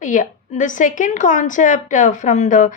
Yeah, the second concept from the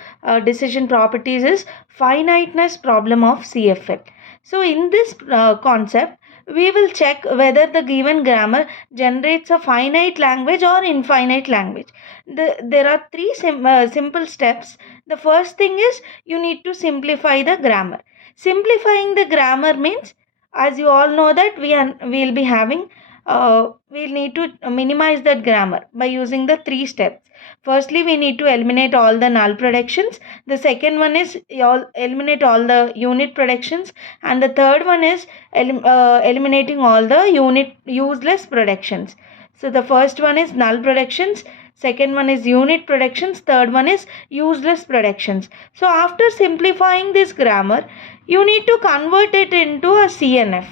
decision properties is finiteness problem of CFL. So, in this concept, we will check whether the given grammar generates a finite language or infinite language. There are three simple steps. The first thing is you need to simplify the grammar. Simplifying the grammar means, as you all know, that we'll be having we'll need to minimize that grammar by using the three steps. Firstly, we need to eliminate all the null productions. The second one is eliminate all the unit productions, and the third one is eliminating all the unit useless productions. So the first one is null productions, second one is unit productions, third one is useless productions. So after simplifying this grammar, you need to convert it into a CNF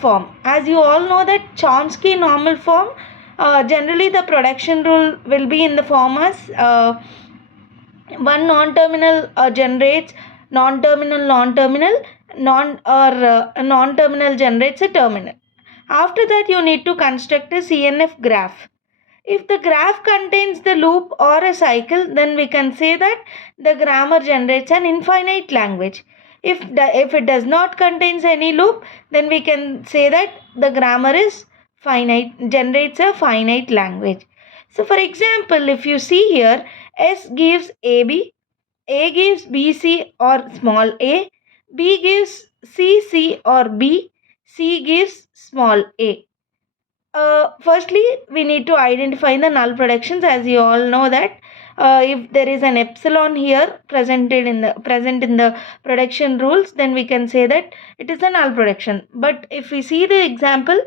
form. As you all know that Chomsky normal form, generally the production rule will be in the form as one non-terminal generates non-terminal non-terminal generates a terminal. After that you need to construct a CNF graph. If the graph contains the loop or a cycle, then we can say that the grammar generates an infinite language. If it does not contains any loop, then we can say that the grammar is finite, generates a finite language. So for example, if you see here, S gives AB, A gives BC or small a, B gives CC or B, C gives small a. Firstly, we need to identify the null productions. As you all know that if there is an epsilon here present in the production rules, then we can say that it is a null production. But if we see the example,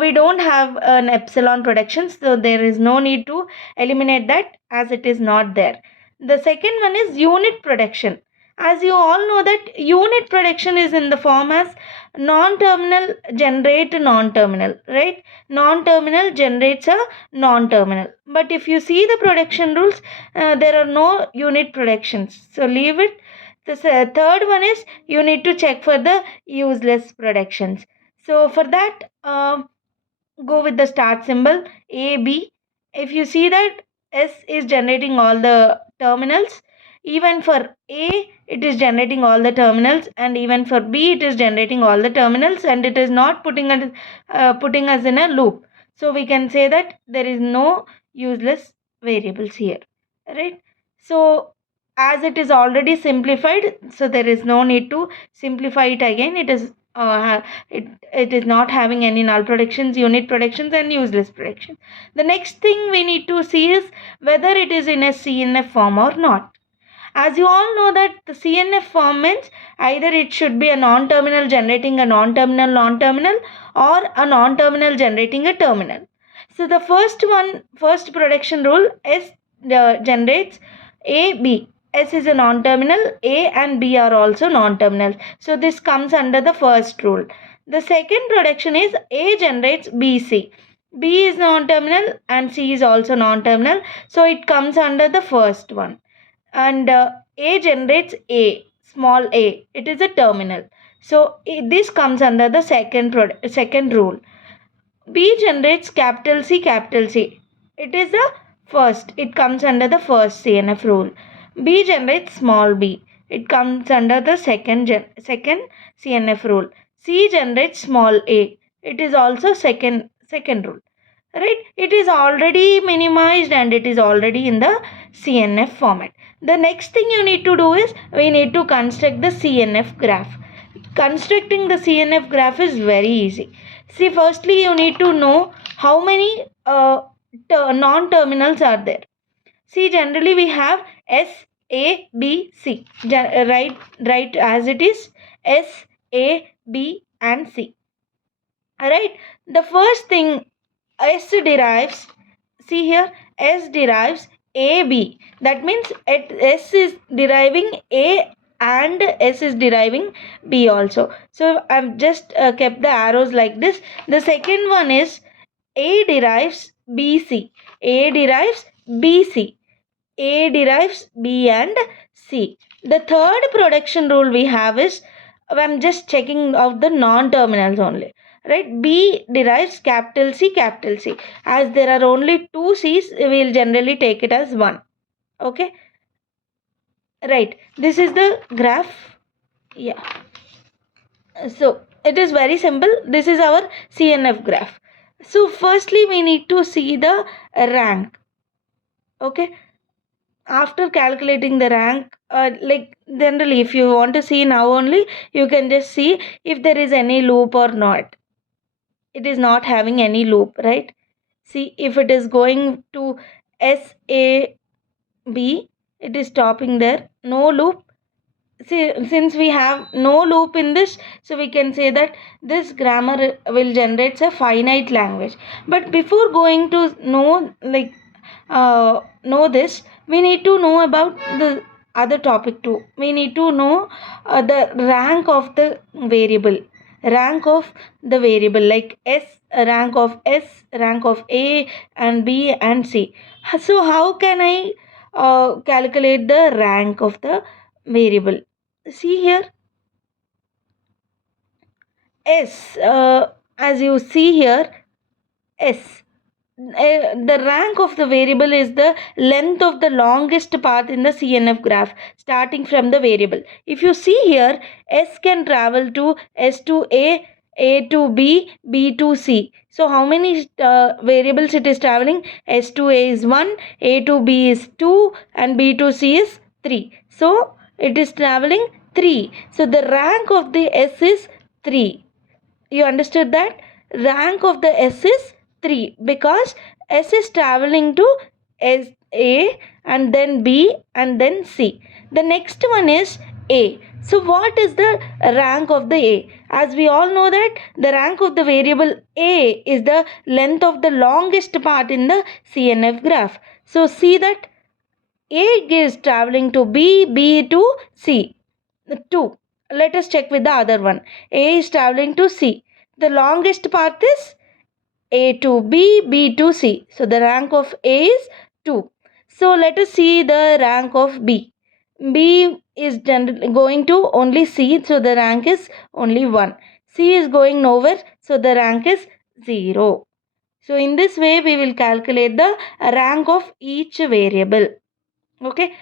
we don't have an epsilon production, so there is no need to eliminate that as it is not there. The second one is unit production. As you all know that unit production is in the form as non-terminal generate non-terminal, right? Non-terminal generates a non-terminal. But if you see the production rules, there are no unit productions. So leave it. The third one is you need to check for the useless productions. So for that, go with the start symbol A, B. If you see that S is generating all the terminals, even for A it is generating all the terminals, and even for B it is generating all the terminals, and it is not putting us in a loop. So we can say that there is no useless variables here, right? So as it is already simplified, so there is no need to simplify it again. It is not having any null predictions, unit predictions, and useless predictions. The next thing we need to see is whether it is in a CNF form or not. As you all know that the CNF form means either it should be a non-terminal generating a non-terminal or a non-terminal generating a terminal. So the first production rule is generates A, B. S is a non-terminal, A and B are also non-terminal. So this comes under the first rule. The second production is A generates BC. B is non-terminal and C is also non-terminal. So it comes under the first one. And A generates A, small a. It is a terminal. So this comes under the second rule. B generates capital C, capital C. It is the first. It comes under the first CNF rule. B generates small b. It comes under the second CNF rule. C generates small a. It is also second rule. Right? It is already minimized and it is already in the CNF format. The next thing you need to do is we need to construct the CNF graph. Constructing the CNF graph is very easy. See, firstly, you need to know how many non-terminals are there. See, generally we have S, A, B, C. Right as it is S, A, B, and C. Alright. The first thing S derives. See here, S derives AB. That means S is deriving A and S is deriving B also. So I've just kept the arrows like this. The second one is A derives BC. A derives BC. A derives B and C. The third production rule we have is I'm just checking out the non-terminals only. right? B derives capital C, capital C. As there are only two C's, we will generally take it as 1. Okay, right. This is the graph. Yeah. So it is very simple. This is our CNF graph. So firstly, we need to see the rank. Okay. After calculating the rank, like generally, if you want to see now only, you can just see if there is any loop or not. It is not having any loop, right? See if it is going to SAB, it is stopping there. No loop. See, since we have no loop in this, so we can say that this grammar will generate a finite language. But before going to know, like know this, we need to know about the other topic too. We need to know the rank of the variable, rank of the variable, like S, rank of A and B and C. So how can I calculate the rank of the variable? See here, S, as you see here, S. The rank of the variable is the length of the longest path in the CNF graph starting from the variable. If you see here, S can travel to S to A to B, B to C. So how many variables it is traveling? S to A is 1, A to B is 2 and B to C is 3. So it is traveling 3. So the rank of the S is 3. You understood that? Rank of the S is 3 because S is traveling to S, A and then B and then C. The next one is A. So what is the rank of the A? As we all know that the rank of the variable A is the length of the longest part in the CNF graph. So see that A is traveling to B, B to C. 2. Let us check with the other one. A is traveling to C. The longest path is A to B, B to C. So the rank of A is 2. So let us see the rank of B. B is going to only C, so the rank is only 1. C is going nowhere, so the rank is 0. So in this way we will calculate the rank of each variable. Okay.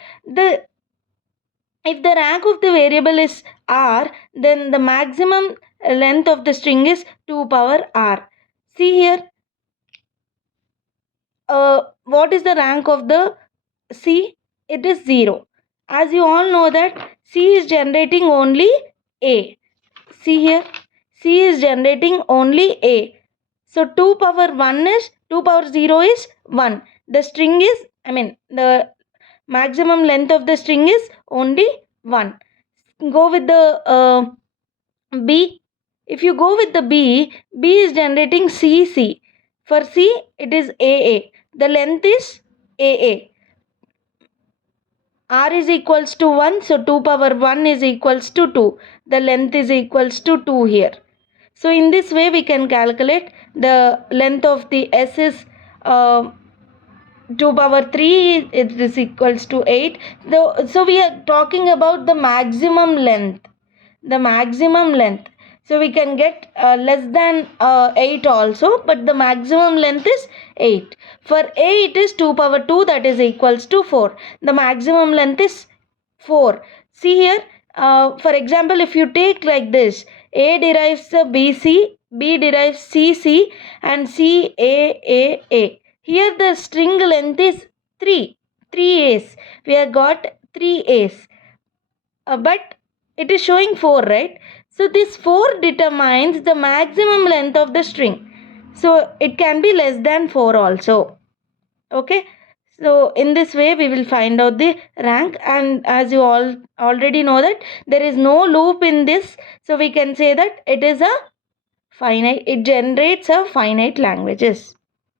If the rank of the variable is r, then the maximum length of the string is 2 power r. See here, what is the rank of the C? It is 0. As you all know that C is generating only A. See here, C is generating only A. So 2 power 1 is 2 power 0 is 1. The string is, the maximum length of the string is only 1. Go with the B. If you go with the B, B is generating CC. For C, it is AA. The length is AA. R is equals to 1, so 2 power 1 is equals to 2. The length is equals to 2 here. So in this way, we can calculate the length of the S is 2 power 3, it is equals to 8. So we are talking about the maximum length. The maximum length. So we can get less than 8 also, but the maximum length is 8. For A it is 2 power 2, that is equals to 4. The maximum length is 4. See here, for example, if you take like this, A derives the BC, B derives CC and CAAA. Here the string length is 3. 3 A's. We have got 3 A's. But it is showing 4, right? So this 4 determines the maximum length of the string. So it can be less than 4 also. Okay. So in this way we will find out the rank, and as you all already know that there is no loop in this, so we can say that it is a finite, it generates a finite languages.